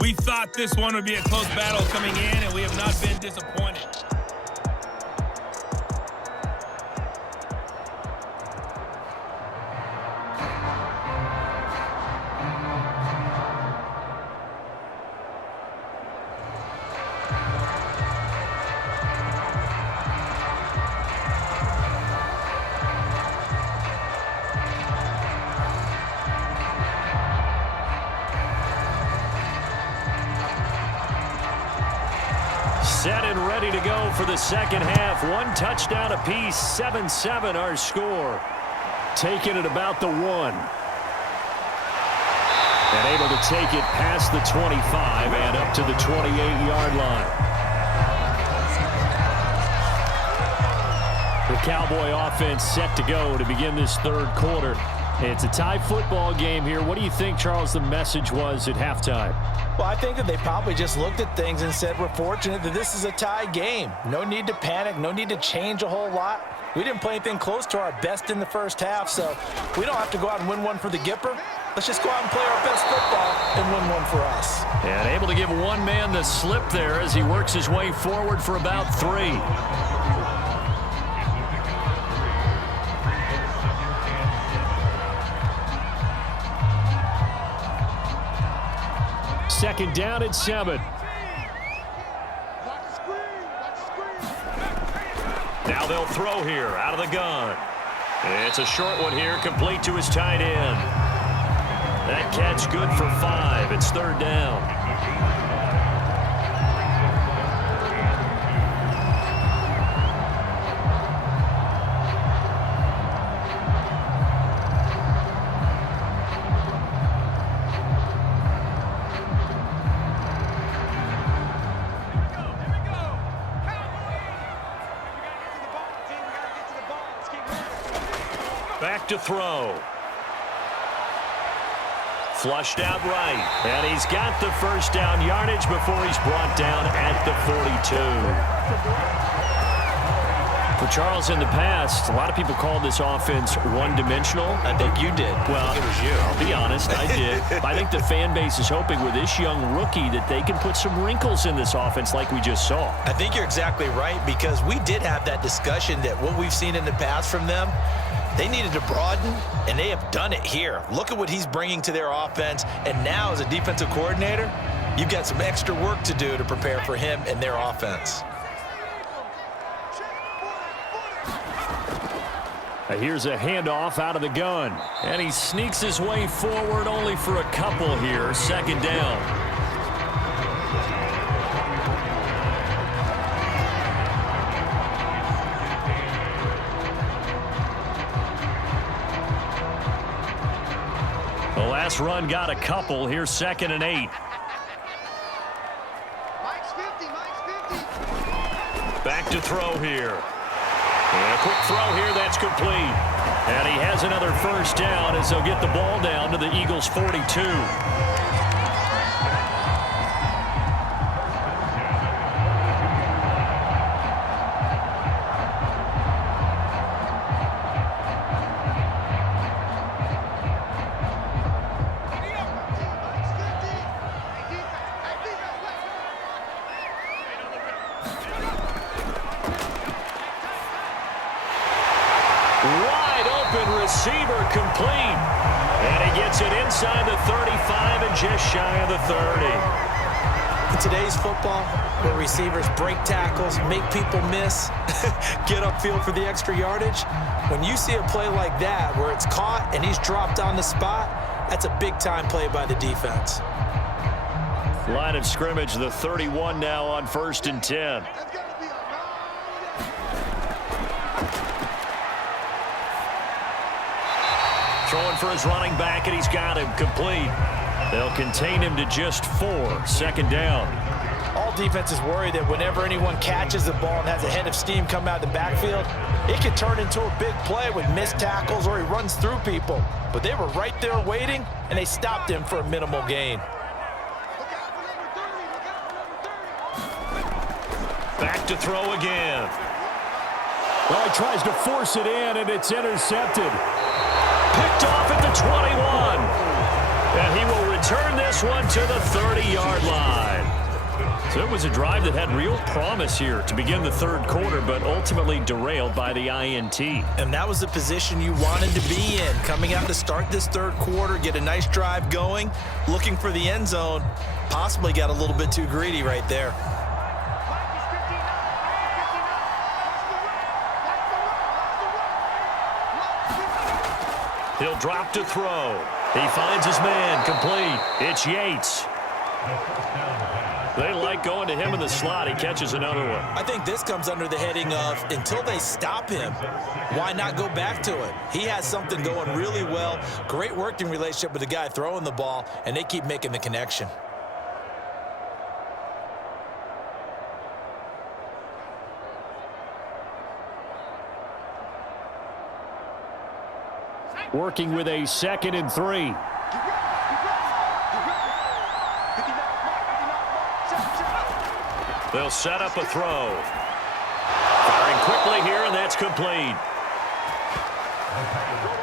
We thought this one would be a close battle coming in, and we have not been disappointed. Set and ready to go for the second half. One touchdown apiece, 7-7 our score. Taking it about the 1. And able to take it past the 25 and up to the 28-yard line. The Cowboy offense set to go to begin this third quarter. It's a tie football game here. What do you think, Charles, the message was at halftime? Well, I think that they probably just looked at things and said, we're fortunate that this is a tie game. No need to panic, no need to change a whole lot. We didn't play anything close to our best in the first half, so we don't have to go out and win one for the Gipper. Let's just go out and play our best football and win one for us. And able to give one man the slip there as he works his way forward for about 3. Second down at 7. Now they'll throw here out of the gun. It's a short one here, complete to his tight end. That catch good for 5. It's third down. Back to throw. Flushed out right. And he's got the first down yardage before he's brought down at the 42. For Charles, in the past, a lot of people called this offense one-dimensional. I think you did. Well, it was you. I'll be honest, I did. I think the fan base is hoping with this young rookie that they can put some wrinkles in this offense like we just saw. I think you're exactly right, because we did have that discussion that what we've seen in the past from them, they needed to broaden, and they have done it here. Look at what he's bringing to their offense, and now as a defensive coordinator, you've got some extra work to do to prepare for him and their offense. Here's a handoff out of the gun. And he sneaks his way forward only for a couple here. Second down. The last run got a couple. Here's 2nd and 8. Back to throw here. And a quick throw here, that's complete. And he has another first down as they'll get the ball down to the Eagles' 42. Receiver complete. And he gets it inside the 35 and just shy of the 30. In today's football, where receivers break tackles, make people miss, get upfield for the extra yardage, when you see a play like that where it's caught and he's dropped on the spot, that's a big-time play by the defense. Line of scrimmage, the 31 now on 1st and 10. Throwing for his running back, and he's got him complete. They'll contain him to just 4. 2nd down. All defenses worry that whenever anyone catches the ball and has a head of steam come out of the backfield, it can turn into a big play with missed tackles or he runs through people. But they were right there waiting, and they stopped him for a minimal gain. Back to throw again. Well, he tries to force it in, and it's intercepted. Picked off at the 21. And he will return this one to the 30-yard line. So it was a drive that had real promise here to begin the third quarter, but ultimately derailed by the INT. And that was the position you wanted to be in, coming out to start this third quarter, get a nice drive going, looking for the end zone. Possibly got a little bit too greedy right there. He'll drop to throw. He finds his man, complete. It's Yates. They like going to him in the slot. He catches another one. I think this comes under the heading of until they stop him, why not go back to it? He has something going really well. Great working relationship with the guy throwing the ball, and they keep making the connection. Working with a 2nd and 3. They'll set up a throw. Firing quickly here, and that's complete.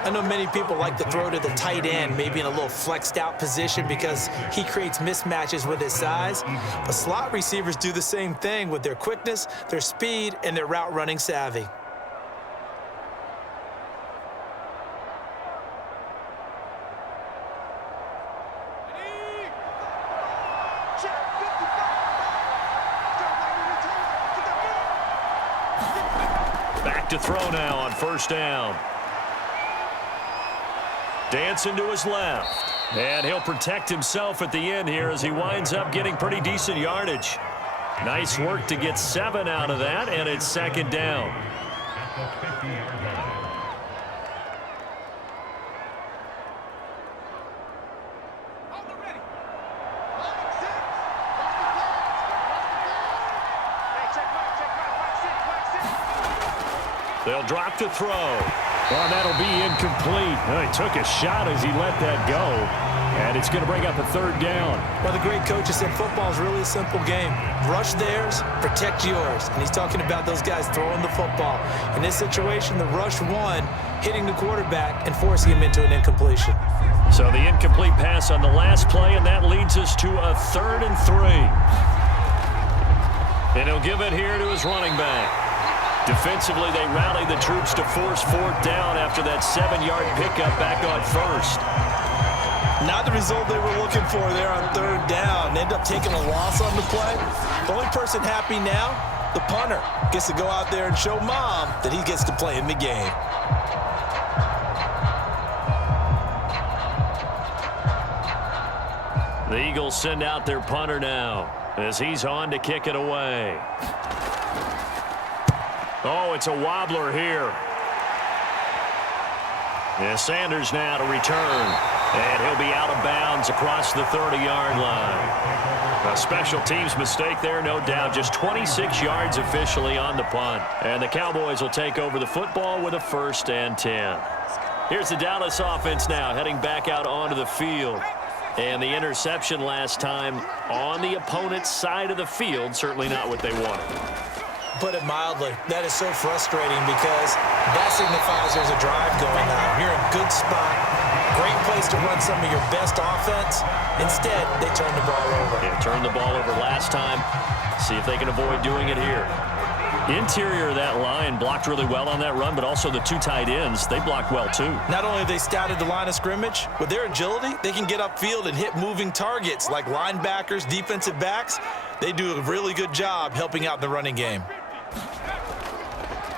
I know many people like to throw to the tight end, maybe in a little flexed out position because he creates mismatches with his size. But slot receivers do the same thing with their quickness, their speed, and their route running savvy. Back to throw now on first down. Dancing to his left. And he'll protect himself at the end here as he winds up getting pretty decent yardage. Nice work to get 7 out of that, and it's 2nd down. They'll drop to throw. Well, that'll be incomplete. He took a shot as he let that go. And it's going to bring up a 3rd down. Well, the great coach has said football is really a simple game. Rush theirs, protect yours. And he's talking about those guys throwing the football. In this situation, the rush one, hitting the quarterback and forcing him into an incompletion. So the incomplete pass on the last play, and that leads us to a 3rd and 3. And he'll give it here to his running back. Defensively, they rally the troops to force 4th down after that 7-yard pickup back on 1st. Not the result they were looking for there on 3rd down. They end up taking a loss on the play. The only person happy now, the punter, gets to go out there and show mom that he gets to play in the game. The Eagles send out their punter now as he's on to kick it away. Oh, it's a wobbler here. Yeah, Sanders now to return. And he'll be out of bounds across the 30-yard line. A special teams mistake there, no doubt. Just 26 yards officially on the punt. And the Cowboys will take over the football with a 1st and 10. Here's the Dallas offense now heading back out onto the field. And the interception last time on the opponent's side of the field, certainly not what they wanted. Put it mildly, that is so frustrating because that signifies there's a drive going on. You're in a good spot, great place to run some of your best offense. Instead, they turn the ball over. Yeah, turned the ball over last time. See if they can avoid doing it here. Interior of that line blocked really well on that run, but also the 2 tight ends, they blocked well too. Not only have they scouted the line of scrimmage, with their agility, they can get upfield and hit moving targets like linebackers, defensive backs. They do a really good job helping out in the running game.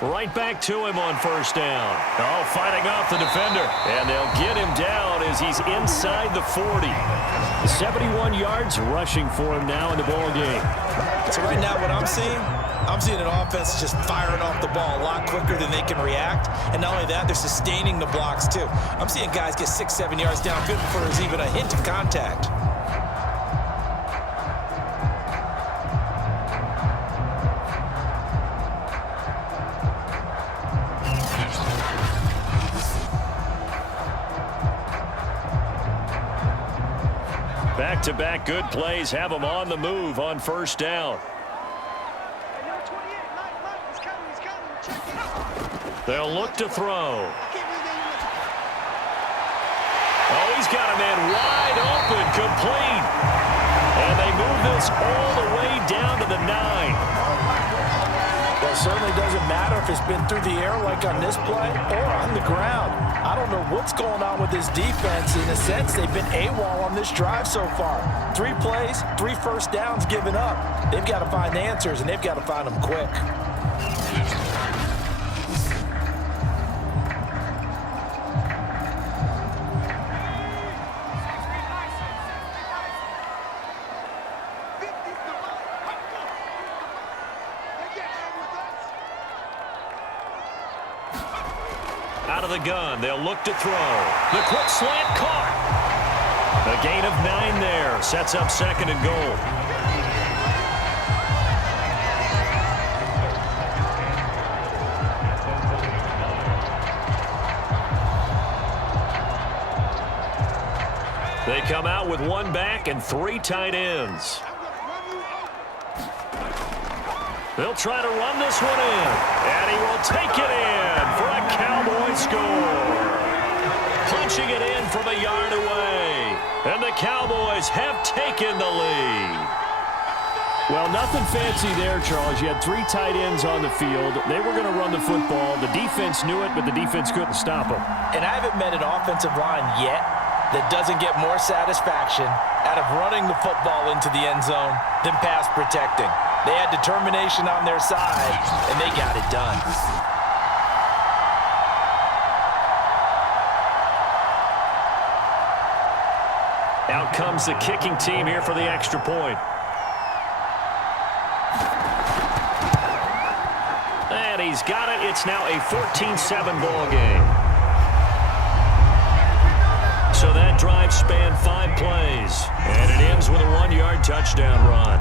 Right back to him on 1st down. Oh, fighting off the defender. And they'll get him down as he's inside the 40. 71 yards rushing for him now in the ball game. So right now what I'm seeing an offense just firing off the ball a lot quicker than they can react. And not only that, they're sustaining the blocks too. I'm seeing guys get 6-7 yards downfield before there's even a hint of contact. Back-to-back good plays have them on the move on 1st down. They'll look to throw. Oh, He's got a man wide open, complete. And they move this all the way down to the 9. Well, it certainly doesn't matter if it's been through the air like on this play or on the ground. I don't know what's going on with this defense. In a sense, they've been AWOL on this drive so far. 3 plays, 3 first downs given up. They've got to find answers, and they've got to find them quick. Out of the gun, they'll look to throw. The quick slant caught. A gain of 9 there. Sets up 2nd and goal. They come out with 1 back and 3 tight ends. They'll try to run this one in. And he will take it in for a Cowboy score. Punching it in from a yard away. And the Cowboys have taken the lead. Well, nothing fancy there, Charles. You had 3 tight ends on the field. They were going to run the football. The defense knew it, but the defense couldn't stop them. And I haven't met an offensive line yet that doesn't get more satisfaction out of running the football into the end zone than pass protecting. They had determination on their side, and they got it done. Out comes the kicking team here for the extra point. And he's got it. It's now a 14-7 ball game. So that drive spanned 5 plays. And it ends with a 1-yard touchdown run.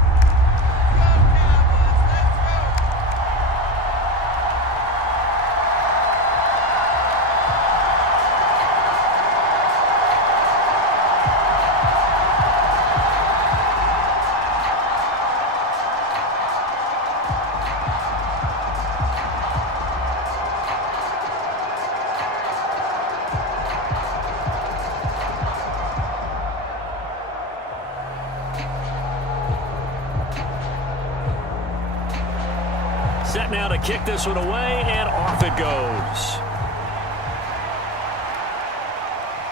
Set now to kick this one away, and off it goes.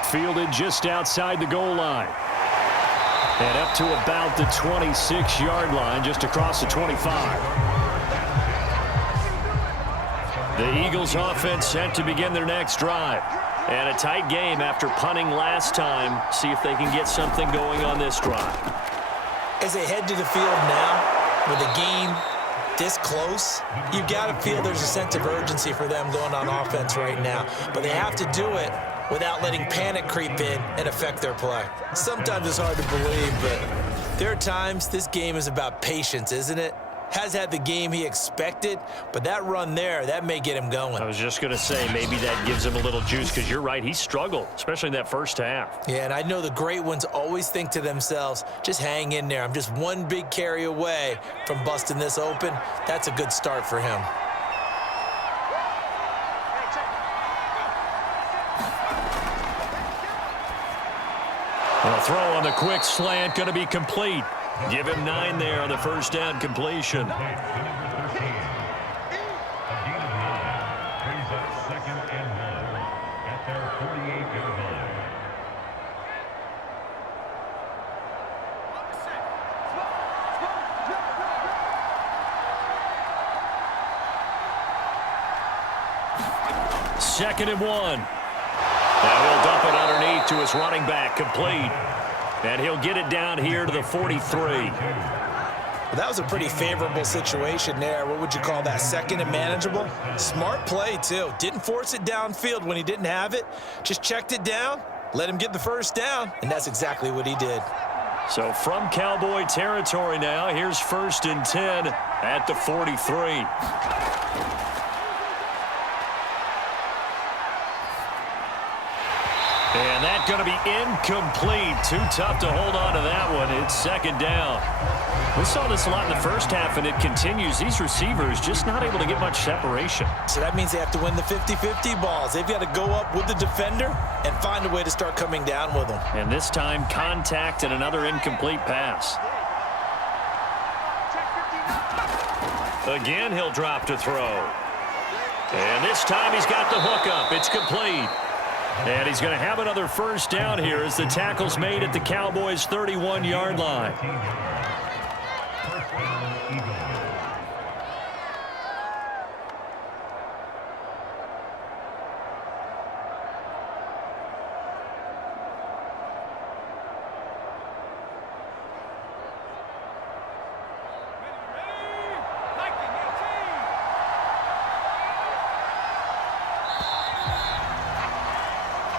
Fielded just outside the goal line. And up to about the 26-yard line, just across the 25. The Eagles offense set to begin their next drive. And a tight game after punting last time. See if they can get something going on this drive. As they head to the field now, with a game this close, you've got to feel there's a sense of urgency for them going on offense right now. But they have to do it without letting panic creep in and affect their play. Sometimes it's hard to believe, but there are times this game is about patience, isn't it? Has had the game he expected, but that run there, that may get him going. I was just going to say, maybe that gives him a little juice, because you're right, he struggled, especially in that first half. Yeah, and I know the great ones always think to themselves, just hang in there. I'm just one big carry away from busting this open. That's a good start for him. A throw on the quick slant, going to be complete. Give him 9 there on the first down completion. Second and 1. And he'll dump it underneath to his running back, complete. And he'll get it down here to the 43. Well, that was a pretty favorable situation there. What would you call that? Second and manageable? Smart play, too. Didn't force it downfield when he didn't have it. Just checked it down, let him get the first down, and that's exactly what he did. So from Cowboy territory now, here's 1st and 10 at the 43. And that going to be incomplete. Too tough to hold on to that one. It's second down. We saw this a lot in the first half, and it continues. These receivers just not able to get much separation. So that means they have to win the 50-50 balls. They've got to go up with the defender and find a way to start coming down with them. And this time, contact and another incomplete pass. Again, he'll drop to throw. And this time he's got the hook up. It's complete. And he's going to have another first down here as the tackle's made at the Cowboys' 31-yard line.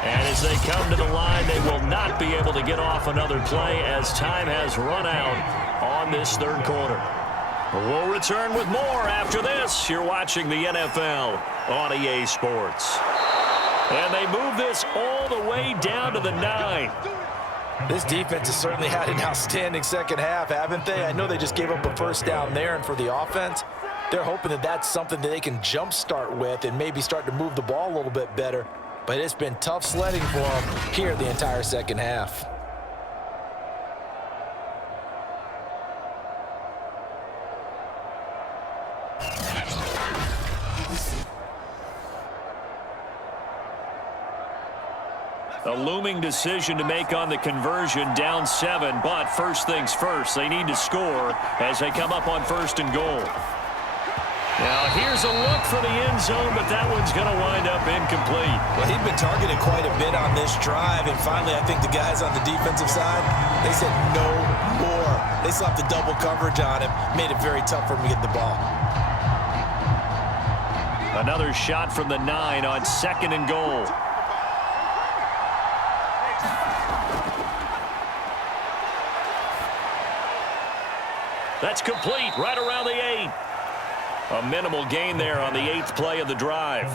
And as they come to the line, they will not be able to get off another play as time has run out on this third quarter. We'll return with more after this. You're watching the NFL on EA Sports. And they move this all the way down to the 9. This defense has certainly had an outstanding second half, haven't they? I know they just gave up a first down there, and for the offense, they're hoping that that's something that they can jumpstart with and maybe start to move the ball a little bit better. But it's been tough sledding for them here the entire second half. A looming decision to make on the conversion, down 7. But first things first, they need to score as they come up on first and goal. Now, here's a look for the end zone, but that one's going to wind up incomplete. Well, he'd been targeted quite a bit on this drive, and finally I think the guys on the defensive side, they said no more. They slapped the double coverage on him, made it very tough for him to get the ball. Another shot from the 9 on second and goal. That's complete right around the 8. A minimal gain there on the 8th play of the drive.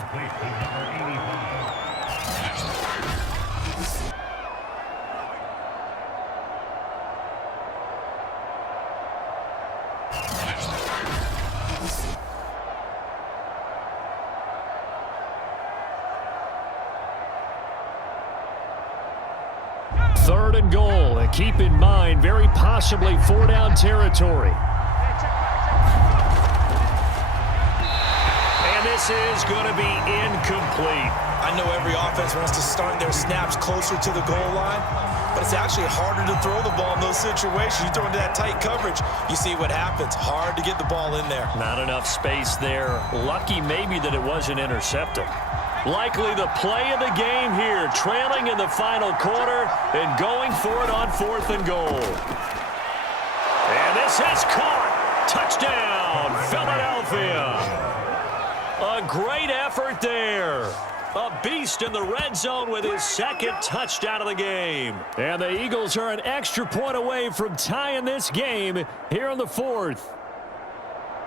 Third and goal. And keep in mind, very possibly 4-down territory. This is going to be incomplete. I know every offense wants to start their snaps closer to the goal line, but it's actually harder to throw the ball in those situations. You throw into that tight coverage, you see what happens. Hard to get the ball in there. Not enough space there. Lucky maybe that it wasn't intercepted. Likely the play of the game here, trailing in the final quarter and going for it on fourth and goal. And this is caught. Touchdown, Philadelphia. A great effort there. A beast in the red zone with his second touchdown of the game. And the Eagles are an extra point away from tying this game here in the fourth.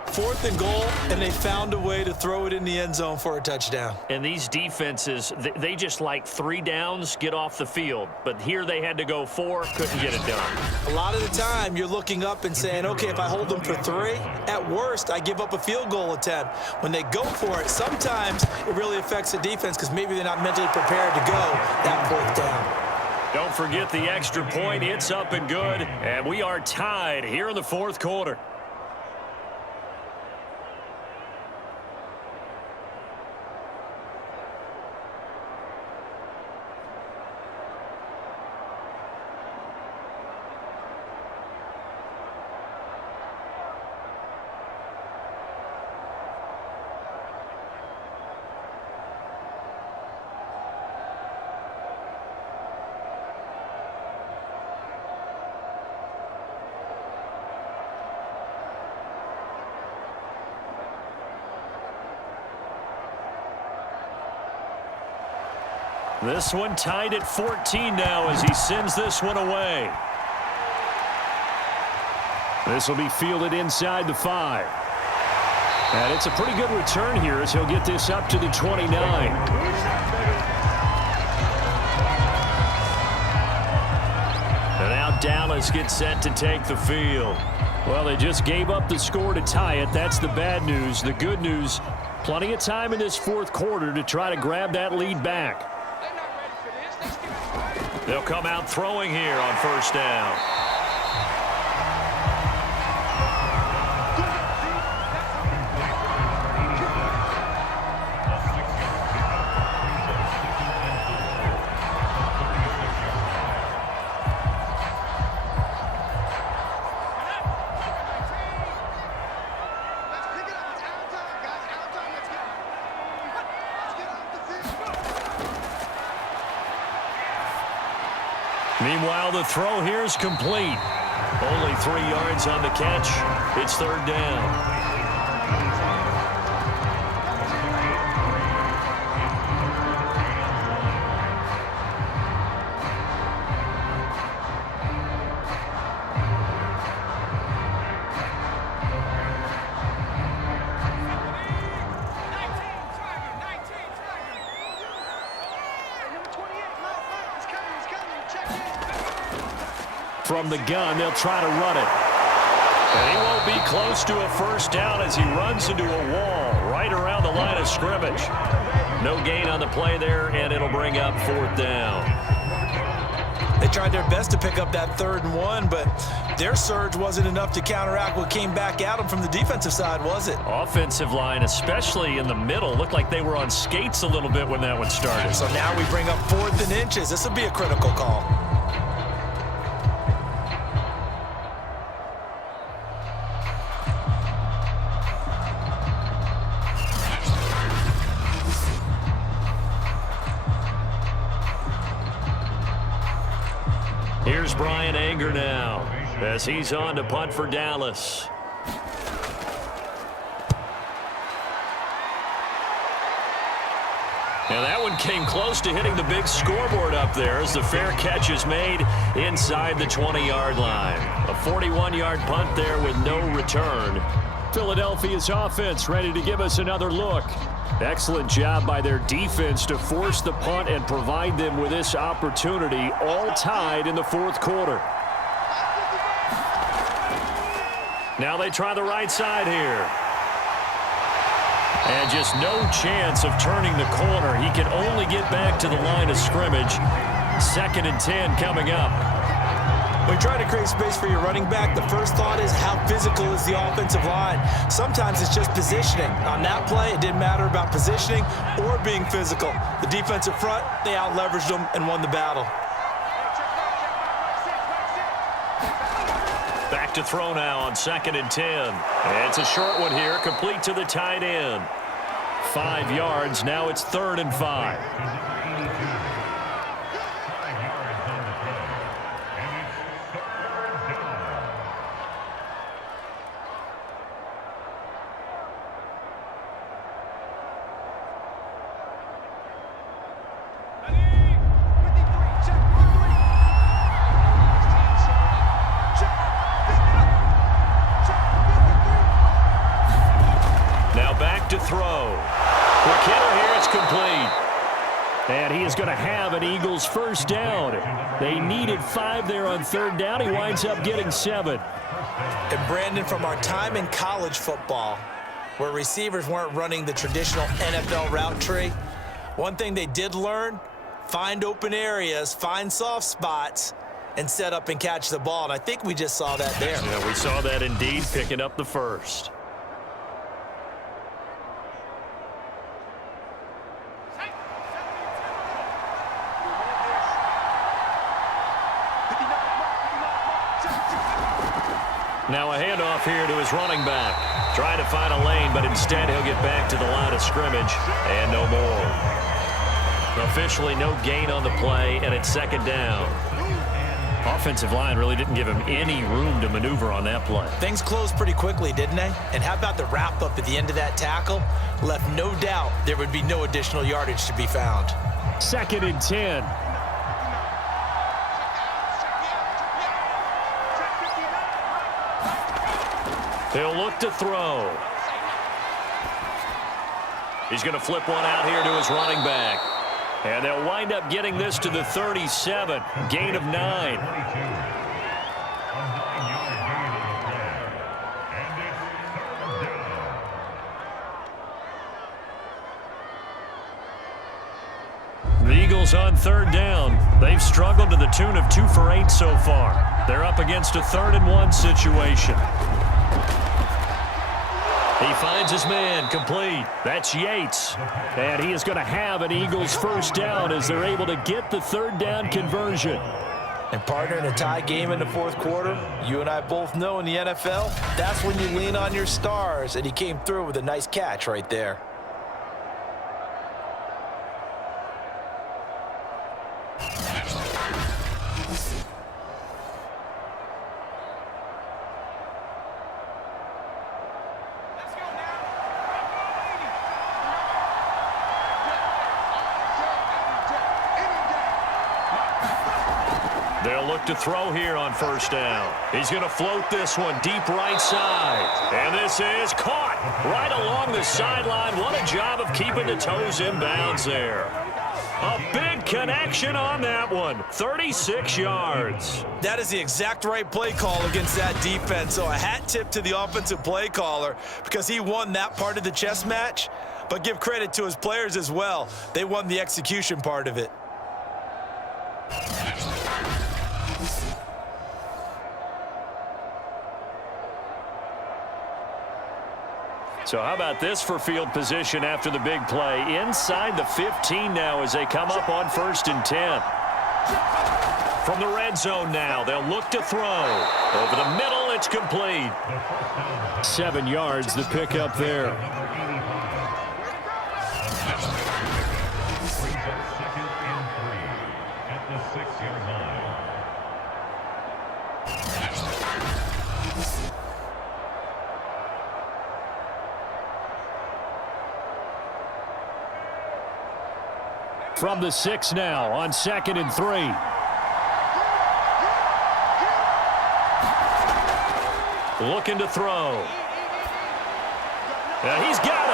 Fourth and goal, and they found a way to throw it in the end zone for a touchdown. And these defenses, they just like 3 downs, get off the field. But here they had to go 4, couldn't get it done. A lot of the time, you're looking up and saying, okay, if I hold them for 3, at worst, I give up a field goal attempt. When they go for it, sometimes it really affects the defense because maybe they're not mentally prepared to go that 4th down. Don't forget the extra point. It's up and good. And we are tied here in the fourth quarter. This one tied at 14 now as he sends this one away. This will be fielded inside the 5. And it's a pretty good return here as he'll get this up to the 29. Dallas get set to take the field. Well, they just gave up the score to tie it. That's the bad news. The good news, plenty of time in this fourth quarter to try to grab that lead back. They'll come out throwing here on first down. Meanwhile, the throw here is complete. Only 3 yards on the catch. It's third down. From the gun, they'll try to run it. And he won't be close to a first down as he runs into a wall right around the line of scrimmage. No gain on the play there, and it'll bring up fourth down. They tried their best to pick up that 3rd and 1, but their surge wasn't enough to counteract what came back at them from the defensive side, was it? Offensive line, especially in the middle, looked like they were on skates a little bit when that one started. So now we bring up 4th and inches. This will be a critical call. Here's Brian Anger now as he's on to punt for Dallas. Now that one came close to hitting the big scoreboard up there as the fair catch is made inside the 20-yard line. A 41-yard punt there with no return. Philadelphia's offense ready to give us another look. Excellent job by their defense to force the punt and provide them with this opportunity, all tied in the fourth quarter. Now they try the right side here. And just no chance of turning the corner. He can only get back to the line of scrimmage. 2nd and 10 coming up. When you try to create space for your running back, the first thought is how physical is the offensive line. Sometimes it's just positioning. On that play, it didn't matter about positioning or being physical. The defensive front, they out-leveraged them and won the battle. Back to throw now on 2nd and 10. And it's a short one here, complete to the tight end. 5 yards, now it's 3rd and 5. To throw. Quick hitter here, it's complete. And he is going to have an Eagles first down. They needed 5 there on 3rd down. He winds up getting 7. And Brandon, from our time in college football, where receivers weren't running the traditional NFL route tree, one thing they did learn, find open areas, find soft spots, and set up and catch the ball. And I think we just saw that there. Yeah, we saw that indeed, picking up the first. Now a handoff here to his running back. Trying to find a lane, but instead he'll get back to the line of scrimmage and no more. Officially no gain on the play, and it's 2nd down. Offensive line really didn't give him any room to maneuver on that play. Things closed pretty quickly, didn't they? And how about the wrap-up at the end of that tackle? Left no doubt there would be no additional yardage to be found. 2nd and 10. He'll look to throw. He's going to flip one out here to his running back. And they'll wind up getting this to the 37. Gain of 9. Eagles on third down. They've struggled to the tune of 2 for 8 so far. They're up against a 3rd-and-1 situation. He finds his man complete. That's Yates. And he is going to have an Eagles first down as they're able to get the 3rd down conversion. And partner, in a tie game in the 4th quarter, you and I both know in the NFL, that's when you lean on your stars, and he came through with a nice catch right there. They'll look to throw here on first down. He's going to float this one deep right side. And this is caught right along the sideline. What a job of keeping the toes in bounds there. A big connection on that one. 36 yards. That is the exact right play call against that defense. So a hat tip to the offensive play caller because he won that part of the chess match. But give credit to his players as well. They won the execution part of it. So how about this for field position after the big play? Inside the 15 now as they come up on 1st and 10. From the red zone now, they'll look to throw. Over the middle, it's complete. 7 yards, the pickup there. From the 6 now on 2nd and 3. Looking to throw. And he's got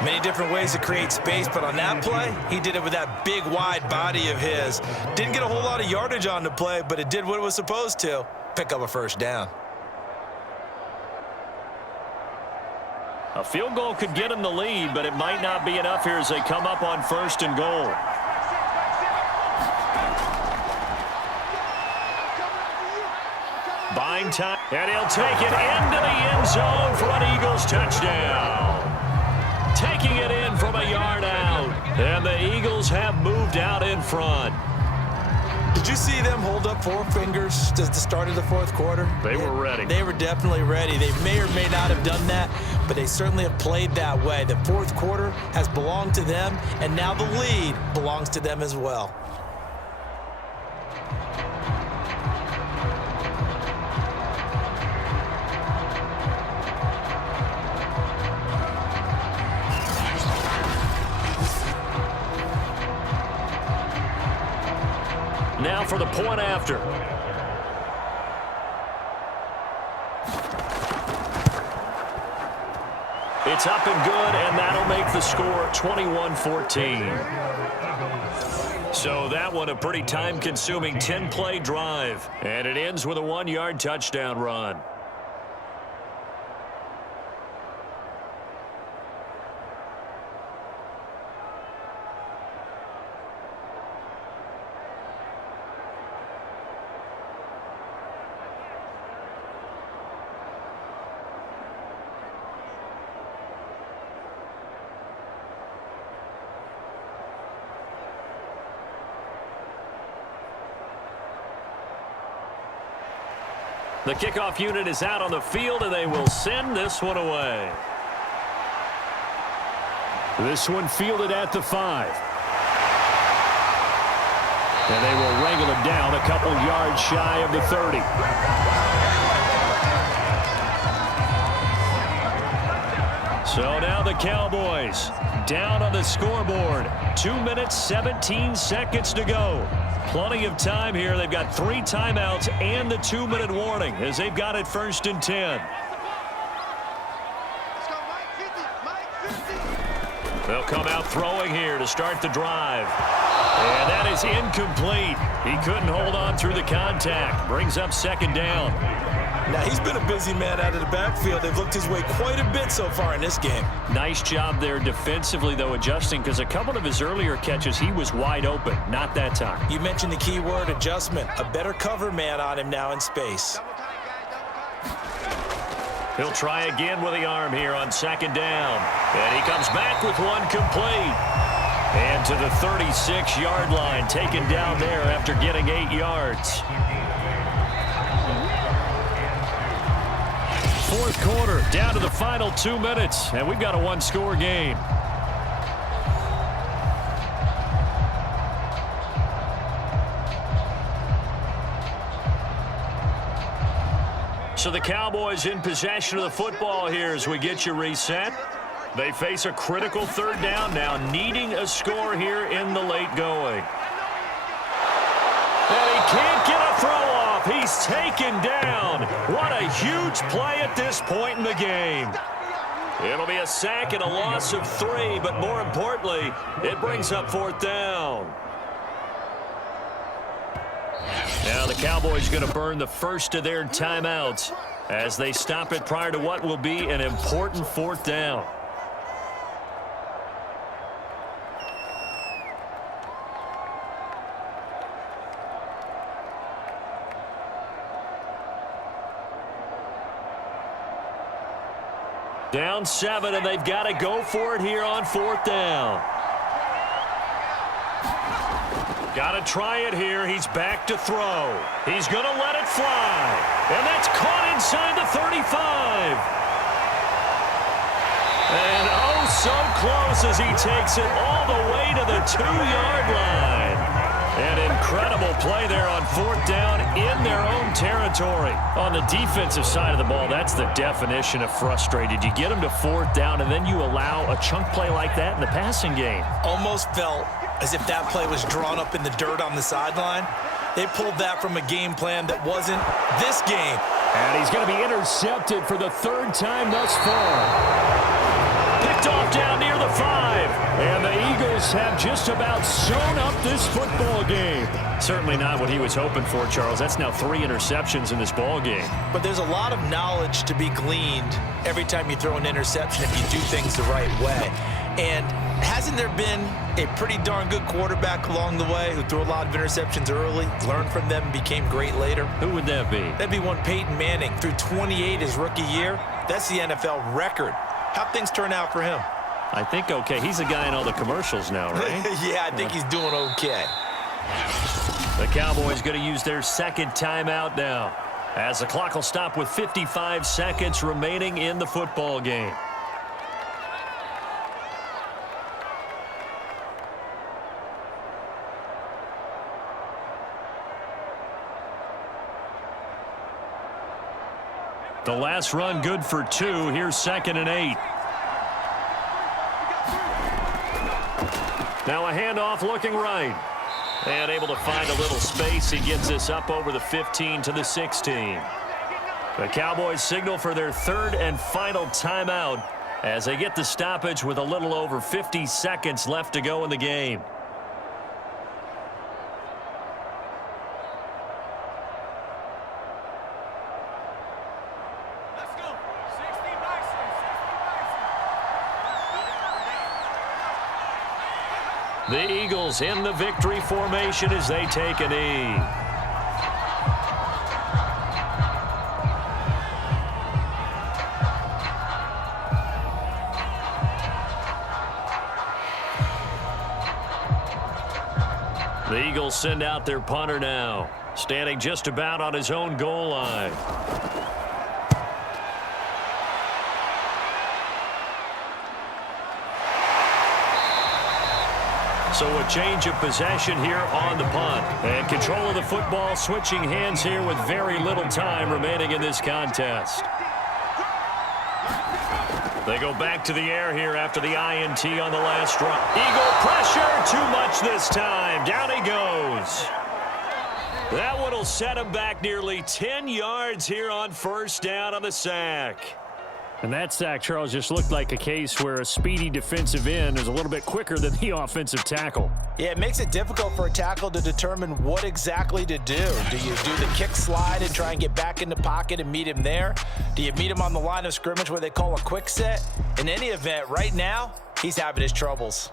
it. Many different ways to create space, but on that play, he did it with that big, wide body of his. Didn't get a whole lot of yardage on the play, but it did what it was supposed to. Pick up a first down. A field goal could get him the lead, but it might not be enough here as they come up on 1st and goal. Buying time, and he'll take it into the end zone for an Eagles touchdown. Taking it in from a yard out, and the Eagles have moved out in front. Did you see them hold up 4 fingers at the start of the 4th quarter? They were ready. They were definitely ready. They may or may not have done that, but they certainly have played that way. The 4th quarter has belonged to them, and now the lead belongs to them as well. Now for the point after. It's up and good, and that'll make the score 21-14. So that one a pretty time-consuming 10-play drive, and it ends with a 1-yard touchdown run. The kickoff unit is out on the field, and they will send this one away. This one fielded at the 5. And they will wrangle it down a couple yards shy of the 30. So now the Cowboys down on the scoreboard. 2 minutes, 17 seconds to go. Plenty of time here. They've got 3 timeouts and the 2-minute warning as they've got it 1st and 10. They'll come out throwing here to start the drive. And that is incomplete. He couldn't hold on through the contact. Brings up second down. Now, he's been a busy man out of the backfield. They've looked his way quite a bit so far in this game. Nice job there defensively, though, adjusting, because a couple of his earlier catches, he was wide open. Not that time. You mentioned the key word, adjustment. A better cover man on him now in space. He'll try again with the arm here on second down. And he comes back with one complete. And to the 36-yard line, taken down there after getting 8 yards. Fourth quarter, down to the final 2 minutes, and we've got a one-score game. So the Cowboys in possession of the football here as we get you reset. They face a critical third down now, needing a score here in the late going. And he can't get a throw off. He's taken down. What a huge play at this point in the game. It'll be a sack and a loss of 3, but more importantly, it brings up fourth down. Now the Cowboys going to burn the first of their timeouts as they stop it prior to what will be an important fourth down. Down 7, and they've got to go for it here on fourth down. Got to try it here. He's back to throw. He's going to let it fly. And that's caught inside the 35. And oh, so close as he takes it all the way to the 2-yard line. An incredible play there on fourth down in their own territory. On the defensive side of the ball, that's the definition of frustrated. You get them to fourth down, and then you allow a chunk play like that in the passing game. Almost felt as if that play was drawn up in the dirt on the sideline. They pulled that from a game plan that wasn't this game. And he's going to be intercepted for the third time thus far. Picked off down near the 5. And the Eagles have just about sewn up this football game. Certainly not what he was hoping for, Charles. That's now 3 interceptions in this ball game. But there's a lot of knowledge to be gleaned every time you throw an interception if you do things the right way. And hasn't there been a pretty darn good quarterback along the way who threw a lot of interceptions early, learned from them, and became great later? Who would that be? That'd be one Peyton Manning. Threw 28 his rookie year. That's the NFL record. How'd things turn out for him? I think okay. He's the guy in all the commercials now, right? Yeah, I think he's doing okay. The Cowboys going to use their second timeout now, as the clock will stop with 55 seconds remaining in the football game. The last run good for 2. Here's 2nd and 8. Now a handoff looking right. And able to find a little space. He gets this up over the 15 to the 16. The Cowboys signal for their third and final timeout as they get the stoppage with a little over 50 seconds left to go in the game. The Eagles in the victory formation as they take a knee. The Eagles send out their punter now, standing just about on his own goal line. So a change of possession here on the punt. And control of the football switching hands here with very little time remaining in this contest. They go back to the air here after the INT on the last run. Eagle pressure, too much this time. Down he goes. That one will set him back nearly 10 yards here on first down on the sack. And that sack, Charles, just looked like a case where a speedy defensive end is a little bit quicker than the offensive tackle. Yeah, it makes it difficult for a tackle to determine what exactly to do. Do you do the kick slide and try and get back in the pocket and meet him there? Do you meet him on the line of scrimmage where they call a quick set? In any event, right now, he's having his troubles.